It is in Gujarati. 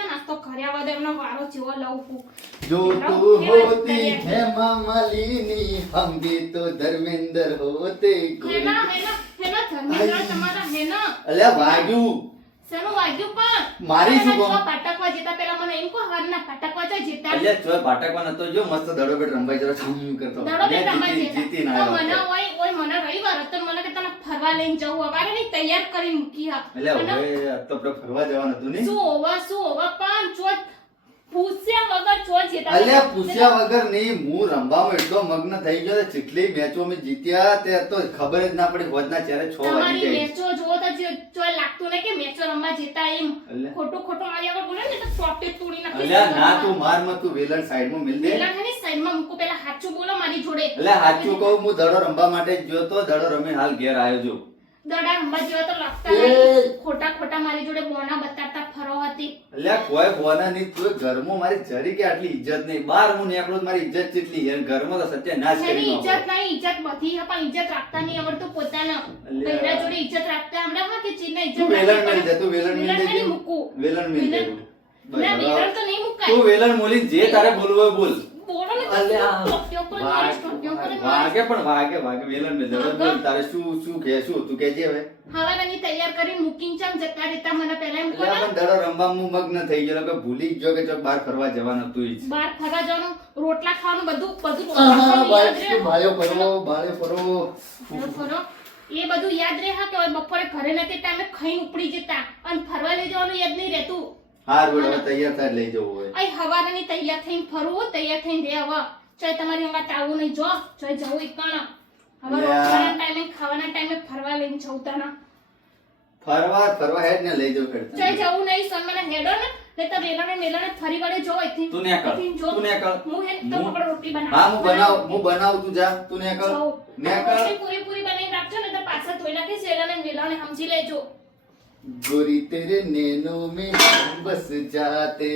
કે નાસ્તો કર્યા વગર એમનો વારો જેવો લઉં છું જો તું હોતી હેમા માલિની હમ ભી તો ધર્મેન્દ્ર હોતે હેના ધર્મેન્દ્ર તમારા હેના અલ્યા વાગ્યું શેનું વાગ્યું પણ મારી શું જો કહું? પટકવા જેતા પેલા મને એમ કહો હરના પટકવા જાય જેતા અલ્યા ચોય પાટકવા નતો જો મસ્ત દડો બેટ રંભાઈ જરો છમ કરતો દડો બે રમાઈ જીતી જેતા ના તો મને આવ્યો ઓય મને રવિવાર હતો મને કે તને ફરવા લઈને જવું અવારે ની તૈયાર કરી મૂકી હા અલ્યા હવે આ તો આપણે ફરવા જવાનું હતું ને શું હોવા પણ જો પૂછ્યા વગર જો જેતા અલ્યા પૂછ્યા વગર નહીં હું રમવામાં એટલો મગ્ન થઈ ગયો કે જેટલી મેચો મેં જીત્યા તે તો ખબર જ ના પડી હોજના ચારે 6 વાગી તમારી જાય મેચો જો તો જો લાગતું ને કે મેચો રમવા જેતા એમ અલ્યા. ખોટું મારી આગળ બોલે ને તો ટોપે તોડી નાખી અલ્યા ના તું માર મત તું વેલણ સાઈડમાં મિલ દે પેલા ને સાઈડમાં મૂકો પેલા સાચું બોલો મારી જોડે અલ્યા સાચું કહું હું દડો રમવા માટે જ ગયો તો દડો રમી હાલ ઘેર આવ્યો છું દડા રમવા જેવા તો લાગતા એ. નહીં ખોટા મારી જોડે બોના બતાવતા ફરો હતી અલ્યા કોઈ બોના નહીં તું ઘરમાં મારી જરી કે આટલી ઇજ્જત નહીં બહાર હું નીકળું તો મારી ઇજ્જત કેટલી યાર ઘરમાં તો સત્યાનાશ એની કરી ઇજ્જત નહીં ઇજ્જત બધી હે પણ ઇજ્જત રાખતા નહીં આવડતું પોતાના અલ્યા. બૈરા જોડે ઇજ્જત રાખતા હમણાં હા કે ચીના ઇજ્જત તું વેલણ રાખતા મિલ દે તું વેલણ મિલ વેલણ દે નહીં મૂકું. વેલણ મિલ દે ના વેલણ તો નહીં મુકાય તું વેલણ મોલી જે તારે બોલવું હોય બોલ બોલો ને અલ્યા. ટોપ્યો પર મારી ટોપ્યો પર મારી વાગે પણ વાગે વેલણ મિલ દે હવે બોલ તારે શું કે શું તું કહેજે હવે હવારની તૈયાર કરી મૂકીને ચમ જતા રહેતા મને પહેલા એમ એટલે કહો પણ દડો રમવામાં હું મગ્ન થઈ ગયો કે ભૂલી જ ગયો કે ચોક બહાર ફરવા જવાનું તું જ બહાર ફરવા જવાનું રોટલા ખાવાનું બધું આહા, યાદ રહે. ભાઈઓ ફરો ફરો એ બધું યાદ રહે હા કે હવે બપોરે ઘરે નથી ટાઈમે ખાઈને ઉપડી જતા અને ફરવા લઈ જવાનું યાદ નહીં રહેતું હા રોડ હવે તૈયાર થાય લઈ જવું હોય અહીં હવારની તૈયાર થઈને ફરવું તૈયાર થઈને રે હવે ચાય તમારી અંગાત આવું નહીં જો ચાય જવું એકણ હવે લ્યા. રોટલાના ટાઈમે ખાવાના ટાઈમે ફરવા લઈને જવું તાના ફરવા હેડ ને લઈ જવું હેડ ચાય જવું નહીં સન્માને હેડો ને લેતા મેલાને ફરી વળે જો અહીંથી તું ને કર અહીંથી જો. તું ને કર હું હે તો પકડ રોટલી બનાવ હા હું બનાવું તું જા તું ને કર ને કર રોટલી પૂરી બનાવીને રાખજો ને તો પાછા ધોઈ નાખીશ એલાને મેલાને સમજી લેજો गोरी तेरे नैनों में हम बस जाते